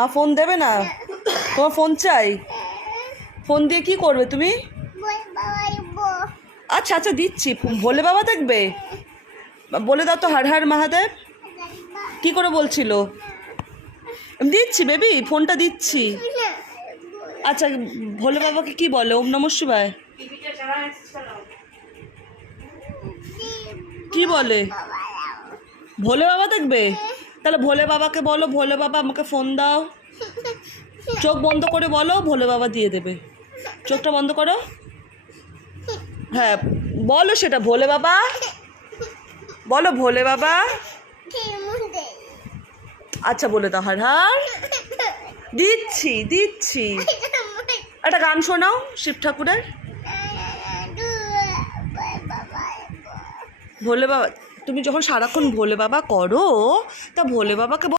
মা ফোন দেবে না? তোমার ফোন চাই? ফোন দিয়ে কি করবে তুমি? আচ্ছা আচ্ছা দিচ্ছি। ভোলে বাবা দেখবে? বলে দাও তো হর হর মহাদেব। কি করে বলছিল? দিচ্ছি বেবি, ফোনটা দিচ্ছি। আচ্ছা ভোলে বাবাকে কি বলে? ওম নমঃ শিবায় কি বলে? ভোলে বাবা দেখবে? তাহলে ভোলে বাবাকে বলো, ভোলে বাবা আমাকে ফোন দাও। চোখ বন্ধ করে বলো, ভোলে বাবা দিয়ে দেবে। চোখটা বন্ধ করো। হ্যাঁ বলো সেটা, ভোলে বাবা বলো, ভোলে বাবা। আচ্ছা বলে দাও হর হর। দিচ্ছি দিচ্ছি। একটা গান শোনাও শিব ঠাকুরের। ভোলে বাবা, তুমি যখন সারাক্ষণ ভোলে বাবা করো, তা ভোলে বাবাকে